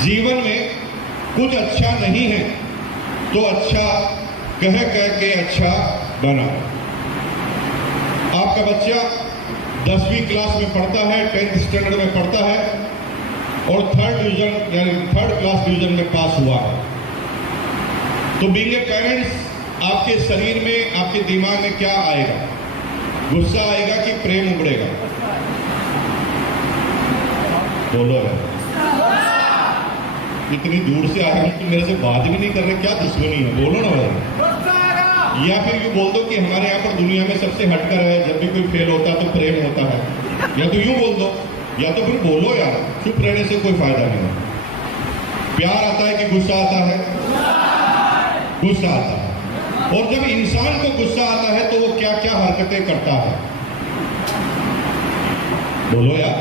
जीवन में कुछ अच्छा नहीं है तो अच्छा कह के अच्छा बना। आपका बच्चा 10वीं क्लास में पढ़ता है, 10th स्टैंडर्ड में पढ़ता है और थर्ड क्लास डिवीजन में पास हुआ है, तो बीइंग ए पेरेंट्स आपके शरीर में, आपके दिमाग में क्या आएगा? गुस्सा आएगा कि प्रेम उमड़ेगा? बोलो यार, इतनी दूर से आए हैं, तुम मेरे से बात भी नहीं कर रहे, क्या दुश्मनी है? बोलो ना भाई। या फिर यूं बोल दो कि हमारे यहाँ पर दुनिया में सबसे हटकर है, जब भी कोई फेल होता है तो प्रेम होता है, या तो यूं बोल दो, या तो फिर बोलो यार, चुप रहने से कोई फायदा नहीं है। प्यार आता है कि गुस्सा आता है? गुस्सा आता है। और जब इंसान को गुस्सा आता है तो वो क्या क्या हरकतें करता है? बोलो यार।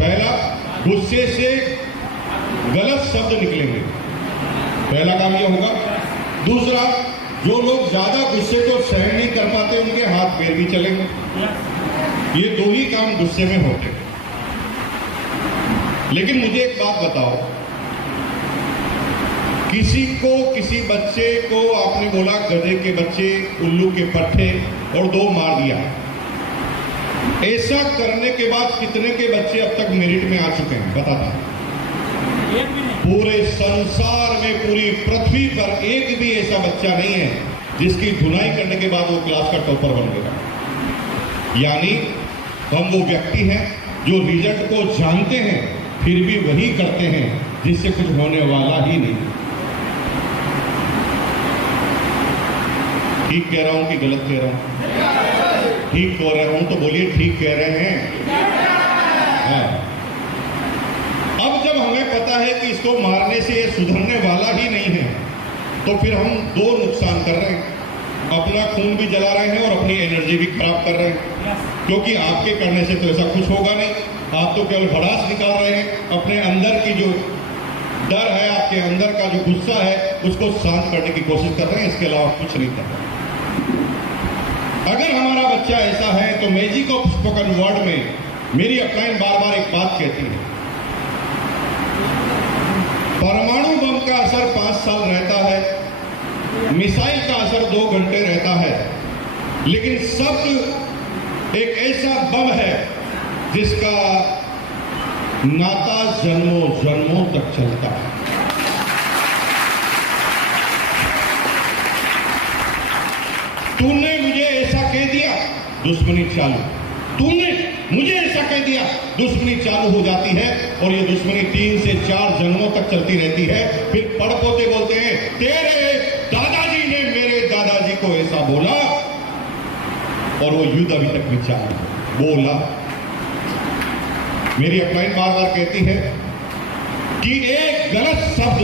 पहला, गुस्से से गलत शब्द निकलेंगे, पहला काम यह होगा। दूसरा, जो लोग ज्यादा गुस्से को सहन नहीं कर पाते उनके हाथ पैर भी चलेंगे। ये दो ही काम गुस्से में होते हैं। लेकिन मुझे एक बात बताओ, किसी बच्चे को आपने बोला गधे के बच्चे, उल्लू के पट्टे और 2 मार दिया, ऐसा करने के बाद कितने के बच्चे अब तक मेरिट में आ चुके हैं? बताता पूरे संसार में, पूरी पृथ्वी पर एक भी ऐसा बच्चा नहीं है जिसकी धुनाई करने के बाद वो क्लास का टॉपर बन गया। यानी हम वो व्यक्ति हैं जो रिजल्ट को जानते हैं फिर भी वही करते हैं जिससे कुछ होने वाला ही नहीं। ठीक कह रहा हूं कि गलत कह रहा हूं? ठीक कह रहा हूं तो बोलिए ठीक कह रहे हैं। हाँ। अब जब हमें पता है कि इसको मारने से ये सुधरने वाला ही नहीं है, तो फिर हम 2 नुकसान कर रहे हैं। अपना खून भी जला रहे हैं और अपनी एनर्जी भी खराब कर रहे हैं, क्योंकि आपके करने से तो ऐसा कुछ होगा नहीं। आप तो केवल भड़ास निकाल रहे हैं, अपने अंदर की जो डर है, आपके अंदर का जो गुस्सा है, उसको शांत करने की कोशिश कर रहे हैं, इसके अलावा कुछ नहीं कर रहे। अगर हमारा बच्चा ऐसा है तो मैजिक ऑफ स्पोकन वर्ड में मेरी अपलाइन बार बार एक बात कहती है, परमाणु बम का असर 5 साल रहता है, मिसाइल का असर 2 घंटे रहता है, लेकिन शब्द एक ऐसा बम है जिसका नाता जन्मों जन्मों तक चलता है। तूने मुझे ऐसा कह दिया, दुश्मनी चालू। तूने मुझे ऐसा कह दिया, दुश्मनी चालू हो जाती है, और ये दुश्मनी 3 से 4 जन्मों तक चलती रहती है। फिर पड़पोते बोलते हैं, तेरे दादाजी ने मेरे दादाजी को ऐसा बोला, और वो युद्ध अभी तक भी चालू बोला। मेरी अपलाइन बार बार कहती है कि एक गलत शब्द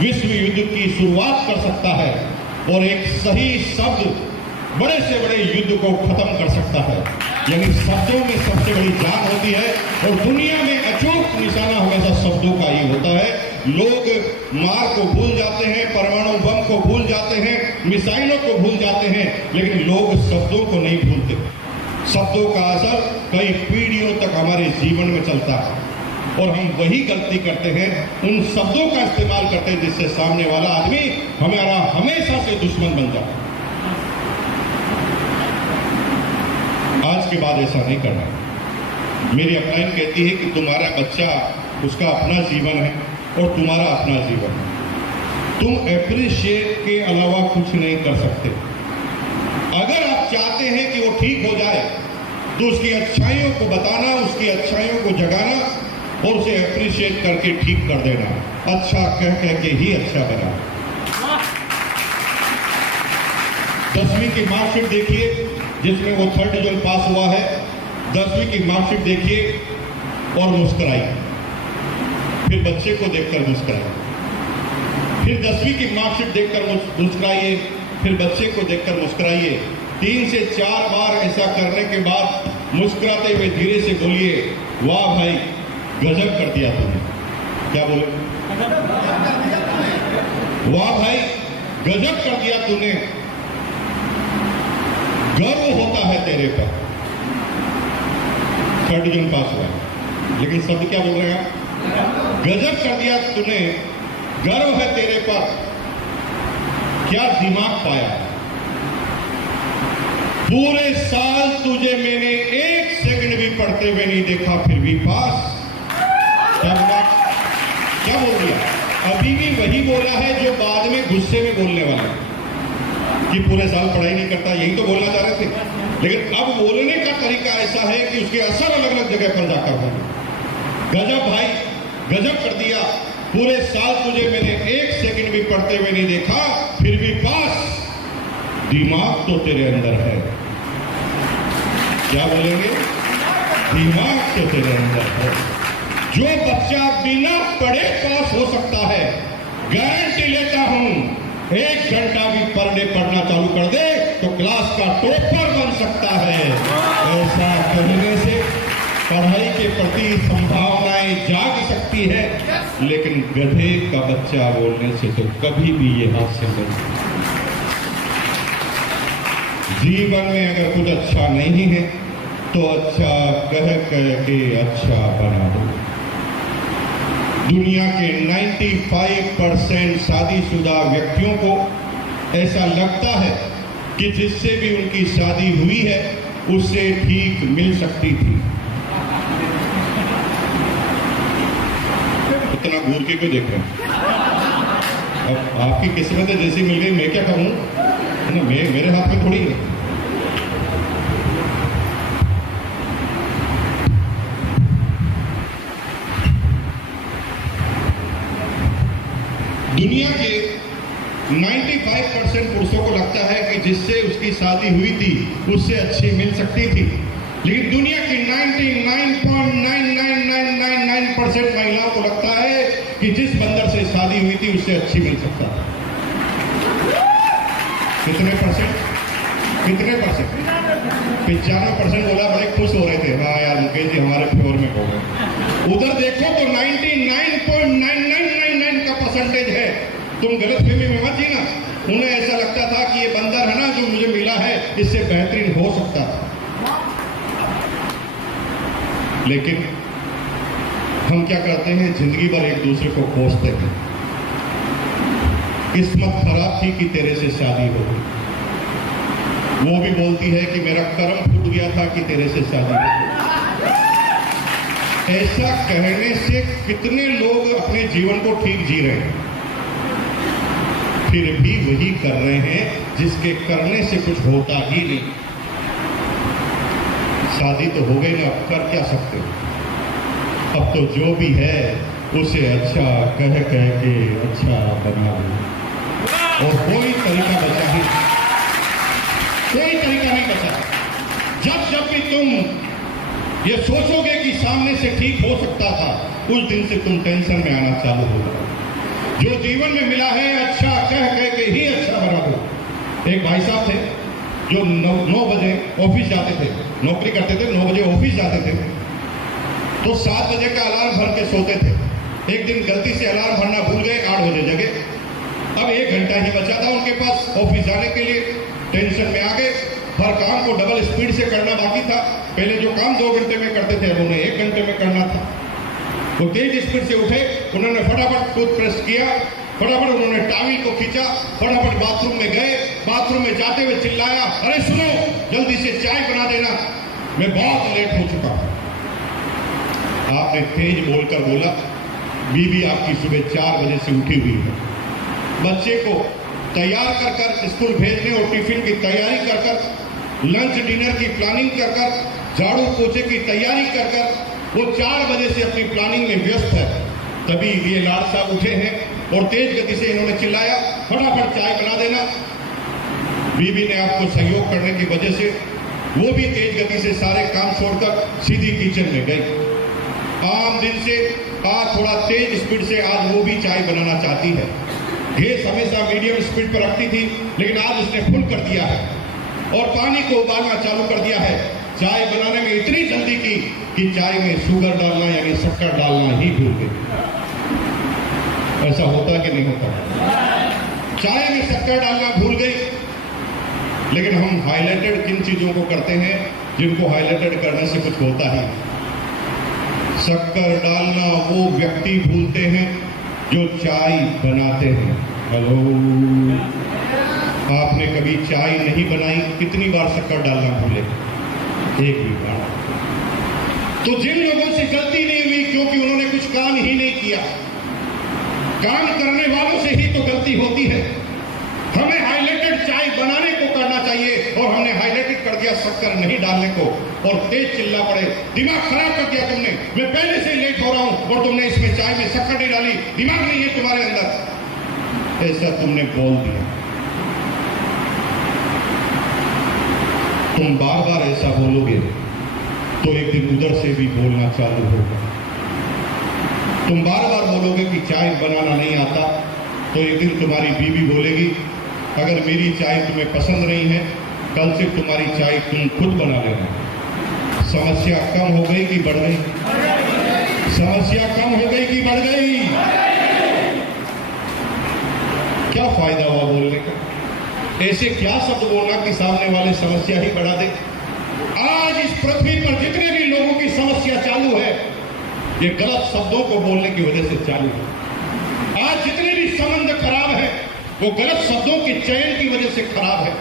विश्व युद्ध की शुरुआत कर सकता है, और एक सही शब्द बड़े से बड़े युद्ध को खत्म कर सकता है। यानी शब्दों में सबसे बड़ी जान होती है, और दुनिया में अचूक निशाना हमेशा शब्दों का ही होता है। लोग मार को भूल जाते हैं, परमाणु बम को भूल जाते हैं, मिसाइलों को भूल जाते हैं, लेकिन लोग शब्दों को नहीं भूलते। शब्दों का असर कई पीढ़ियों तक हमारे जीवन में चलता है, और हम वही गलती करते हैं, उन शब्दों का इस्तेमाल करते हैं जिससे सामने वाला आदमी हमारा हमेशा से दुश्मन बन जाता है। आज के बाद ऐसा नहीं करना। मेरी अपलाइन कहती है कि तुम्हारा बच्चा, उसका अपना जीवन है और तुम्हारा अपना जीवन है। तुम एप्रिशिएट के अलावा कुछ नहीं कर सकते। अगर आप चाहते हैं कि वो ठीक हो जाए तो उसकी अच्छाइयों को बताना, उसकी अच्छाइयों को जगाना और उसे एप्रिशिएट करके ठीक कर देना। अच्छा कह के ही अच्छा बना। 10वीं की मार्कशीट देखिए जिसमें वो 3rd डिवीजन पास हुआ है। 10वीं की मार्कशीट देखिए और मुस्कुराइए। फिर बच्चे को देखकर मुस्कुराइए। फिर 10वीं की मार्कशीट देखकर मुस्कुराइए। फिर बच्चे को देखकर मुस्कुराइए। 3 से 4 बार ऐसा करने के बाद मुस्कुराते हुए धीरे से बोलिए, वाह भाई गजब कर दिया तुमने। क्या बोले? वाह भाई गजब कर दिया तूने, गर्व होता है तेरे पर। 3rd डिवीजन पास हुआ। लेकिन शब्द क्या बोल रहे हैं? गजब कर दिया तूने, गर्व है तेरे पर, क्या दिमाग पाया। पूरे साल तुझे मैंने एक सेकंड भी पढ़ते हुए नहीं देखा, फिर भी पास। क्या बोल दिया? अभी भी वही बोला है जो बाद में गुस्से में बोलने वाला कि पूरे साल पढ़ाई नहीं करता, यही तो बोलना चाह रहे थे। लेकिन अब बोलने का तरीका ऐसा है कि उसके असर अलग अलग जगह पर जाकर हो। गजब भाई, गजब कर दिया, पूरे साल तुझे मैंने एक सेकंड भी पढ़ते हुए नहीं देखा, फिर भी पास। दिमाग तो तेरे अंदर है। क्या बोलेंगे? दिमाग तो तेरे अंदर है। जो बच्चा बिना पढ़े पास हो सकता है, गारंटी लेता हूं, 1 घंटा भी पढ़ना चालू कर दे तो क्लास का टॉपर बन सकता है। ऐसा करने से पढ़ाई के प्रति संभावनाएं जाग सकती है, लेकिन गधे का बच्चा बोलने से तो कभी भी ये हासिल नहीं। जीवन में अगर कुछ अच्छा नहीं है तो अच्छा कह के अच्छा बना दो। दुनिया के 95% शादीशुदा व्यक्तियों को ऐसा लगता है कि जिससे भी उनकी शादी हुई है उससे ठीक मिल सकती थी। इतना घूर के क्यों देख रहे हैं? अब आपकी किस्मत है, जैसी मिल गई, मैं क्या करूं ना, मेरे हाथ में थोड़ी है। दुनिया के 95% पुरुषों को लगता है कि जिससे उसकी शादी हुई थी उससे अच्छी मिल सकती थी, लेकिन दुनिया की 99.99999% महिलाओं को लगता है कि जिस बंदर से शादी हुई थी उससे अच्छी मिल सकता था। कितने परसेंट? 95% बोला, बड़े खुश हो रहे थे, हाँ यार मुकेश जी हमारे फेवर में हो गए। उधर देखो तो 99.9999 का परसेंटेज है। तुम गलतफहमी में मत जीना। उन्हें ऐसा लगता था कि ये बंदर है ना जो मुझे मिला है, इससे बेहतरीन हो सकता था। लेकिन हम क्या करते हैं, जिंदगी भर एक दूसरे को कोसते हैं। किस्मत खराब थी कि तेरे से शादी हो गई। वो भी बोलती है कि मेरा कर्म फूट गया था कि तेरे से शादी हो गई। ऐसा कहने से कितने लोग अपने जीवन को ठीक जी रहे हैं, फिर भी वही कर रहे हैं जिसके करने से कुछ होता ही नहीं। शादी तो हो गई ना, अब कर क्या सकते हो? अब तो जो भी है उसे अच्छा कह के अच्छा बना दो, और कोई तरीका बचा ही, कोई तरीका नहीं बचा। जब भी तुम ये सोचोगे कि सामने से ठीक हो सकता था, उस दिन से तुम टेंशन में आना चालू होगा। जो जीवन में मिला है अच्छा कह के ही अच्छा बना दो। एक भाई साहब थे जो 9 बजे ऑफिस जाते थे, नौकरी करते थे, 9 बजे ऑफिस जाते थे, तो 7 बजे का अलार्म भर के सोते थे। एक दिन गलती से अलार्म भरना भूल गए, 8 बजे जगे। अब 1 घंटा ही बचा था उनके पास ऑफिस जाने के लिए। टेंशन में आ गए, हर काम को डबल स्पीड से करना बाकी था। पहले जो काम 2 घंटे में करते थे, अब उन्हें 1 घंटे में करना था। वो तेज स्पीड से उठे, उन्होंने फटाफट टूथब्रश किया, फटाफट उन्होंने टॉवल को खींचा, फटाफट बाथरूम में गए। बाथरूम में जाते हुए चिल्लाया, अरे सुनो, जल्दी से चाय बना देना, मैं बहुत लेट हो चुका हूं। आपने तेज बोलकर बोला, बीवी आपकी सुबह 4 बजे से उठी हुई है। बच्चे को तैयार कर स्कूल भेजने और टिफिन की तैयारी कर लंच डिनर की प्लानिंग कर झाड़ू पोछे की तैयारी कर वो 4 बजे से अपनी प्लानिंग में व्यस्त है। तभी ये लाड साहब उठे हैं और तेज गति से इन्होंने चिल्लाया, फटाफट चाय बना देना। बीबी ने आपको सहयोग करने की वजह से वो भी तेज गति से सारे काम छोड़कर सीधी किचन में गई। आम दिन से आज थोड़ा तेज स्पीड से आज वो भी चाय बनाना चाहती है। गैस हमेशा मीडियम स्पीड पर रखती थी, लेकिन आज उसने फुल कर दिया है और पानी को उबालना चालू कर दिया है। चाय बनाने में इतनी जल्दी की कि चाय में शुगर डालना यानी शक्कर डालना ही भूल गई। ऐसा होता कि नहीं होता? चाय में शक्कर डालना भूल गई। लेकिन हम हाईलाइटेड किन चीजों को करते हैं जिनको हाईलाइटेड करने से कुछ होता ही। शक्कर डालना वो व्यक्ति भूलते हैं जो चाय बनाते हैं। हेलो, आपने कभी चाय नहीं बनाई? कितनी बार शक्कर डालना भूले? एक भी बार। तो जिन लोगों से गलती नहीं हुई क्योंकि उन्होंने कुछ काम ही नहीं किया, काम करने वालों से ही तो गलती होती है। हमें हाइलाइटेड चाय बनाने को करना चाहिए और हमने हाइलाइटेड कर दिया शक्कर नहीं डालने को, और तेज चिल्ला पड़े, दिमाग खराब कर दिया तुमने, मैं पहले से लेट हो रहा हूं और तुमने इसमें चाय में शक्कर नहीं डाली, दिमाग नहीं है तुम्हारे अंदर, ऐसा तुमने बोल दिया। तुम बार बार ऐसा बोलोगे तो एक दिन उधर से भी बोलना चालू होगा। तुम बार बार बोलोगे कि चाय बनाना नहीं आता, तो एक दिन तुम्हारी बीवी बोलेगी, अगर मेरी चाय तुम्हें पसंद नहीं है, कल से तुम्हारी चाय तुम खुद बना लेना। समस्या कम हो गई कि बढ़ गई? समस्या कम हो गई कि बढ़ गई? क्या फायदा हुआ बोलने का? ऐसे क्या शब्द बोलना कि सामने वाले समस्या ही बढ़ा दे? आज इस पृथ्वी पर जितने भी लोगों की समस्या चालू है, ये गलत शब्दों को बोलने की वजह से चालू है। आज जितने भी संबंध खराब है, वो गलत शब्दों के चयन की वजह से खराब है,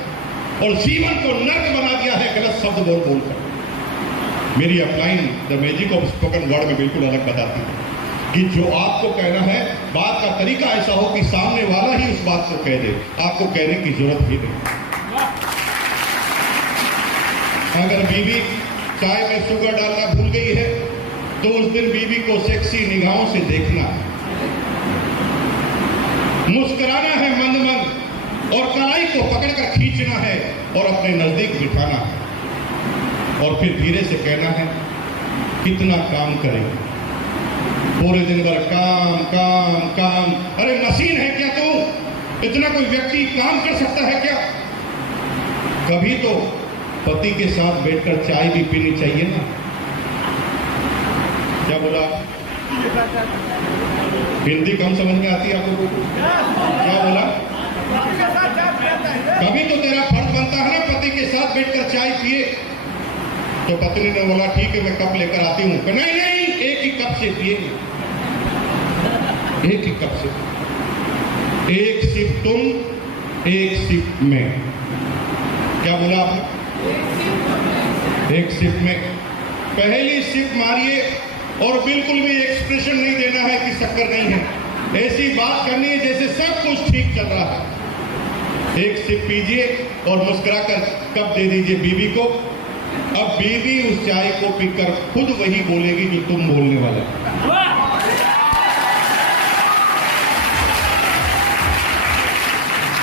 और जीवन को नर्क बना दिया है गलत शब्द बोल बोलकर। मेरी upline the magic of spoken word में बिल्कुल अलग बताती है कि जो आपको कहना है, बात का तरीका ऐसा हो कि सामने वाला ही उस बात को कह दे, आपको कहने की जरूरत ही नहीं। अगर बीवी चाय में शुगर डालना भूल गई है, तो उस दिन बीवी को सेक्सी निगाहों से देखना है, मुस्कुराना है मंद मंद, और कलाई को पकड़कर खींचना है और अपने नजदीक बिठाना है, और फिर धीरे से कहना है, कितना काम करें, पूरे दिन भर काम काम काम, अरे मशीन है क्या तू? इतना कोई व्यक्ति काम कर सकता है क्या? कभी तो पति के साथ बैठकर चाय भी पीनी चाहिए ना। क्या बोला? हिंदी कम समझ में आती है आपको? क्या बोला? कभी तो तेरा फर्ज बनता है ना पति के साथ बैठकर चाय पिए। तो पत्नी ने बोला, ठीक है मैं कप लेकर आती हूं। नहीं नहीं, एक ही कप से पिए, एक ही कप से, एक सिप तुम एक सिप मैं। क्या बोला आपने? एक सिप में। पहली सिप मारिए और बिल्कुल भी एक्सप्रेशन नहीं देना है कि शक्कर नहीं है, ऐसी बात करनी है जैसे सब कुछ ठीक चल रहा है। एक सिप पीजिए और मुस्कुराकर कप दे दीजिए बीवी को। अब बीवी उस चाय को पीकर खुद वही बोलेगी जो तुम बोलने वाले।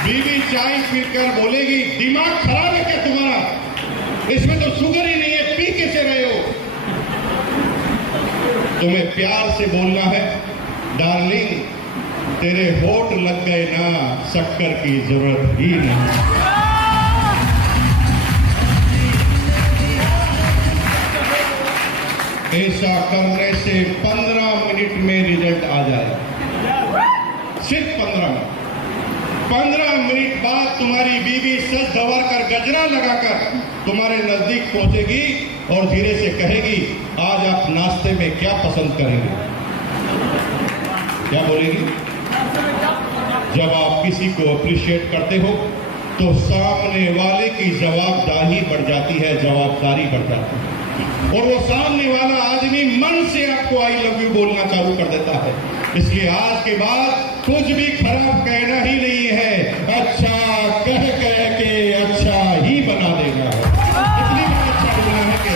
बीवी चाय पीकर बोलेगी, दिमाग खराब है क्या तुम्हारा? इसमें तो शुगर ही नहीं है, पी कैसे रहे हो? तुम्हें प्यार से बोलना है, डार्लिंग तेरे होठ लग गए ना, शक्कर की जरूरत ही नहीं। ऐसा करने से 15 मिनट में रिजल्ट आ जाए, सिर्फ 15 मिनट। 15 मिनट बाद तुम्हारी बीवी सज संवर कर गजरा लगाकर तुम्हारे नजदीक पहुंचेगी और धीरे से कहेगी, आज आप नाश्ते में क्या पसंद करेंगे? क्या बोलेगी? जब आप किसी को अप्रिशिएट करते हो तो सामने वाले की जवाबदारी बढ़ जाती है, जवाबदारी बढ़ जाती है, और वो सामने वाला आदमी मन से आपको आई लव यू बोलना चालू कर देता है। इसलिए आज के बाद कुछ भी खराब कहना ही नहीं है, अच्छा कह के अच्छा ही बना देना है। इतनी बात अच्छा बोलना है कि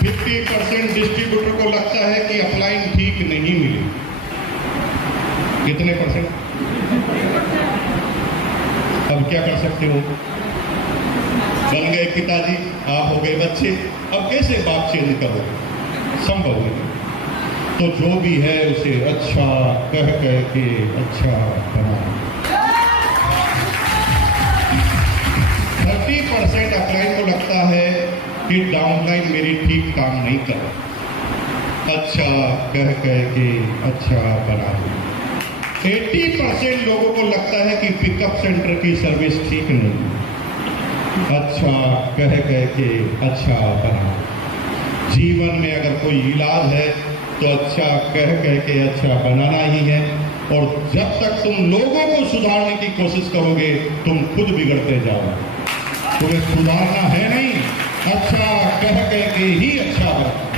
50% डिस्ट्रीब्यूटर को लगता है कि अपलाइन ठीक नहीं मिली। कितने परसेंट? अब क्या कर सकते हो? बन गए पिताजी, आप हो गए बच्चे, अब कैसे बाप चेंज करोगे? संभव नहीं। तो जो भी है उसे अच्छा कह के अच्छा बना। 30% अपलाइन को लगता है कि डाउनलाइन मेरी ठीक काम नहीं कर रहा, अच्छा कह के अच्छा बना। 80% लोगों को लगता है कि पिकअप सेंटर की सर्विस ठीक नहीं। अच्छा कह कह के अच्छा बना। जीवन में अगर कोई इलाज है तो अच्छा कह कह के अच्छा बनाना ही है। और जब तक तुम लोगों को सुधारने की कोशिश करोगे तुम खुद बिगड़ते जाओगे। तुम्हें सुधारना है नहीं, अच्छा कह कह के ही अच्छा बना।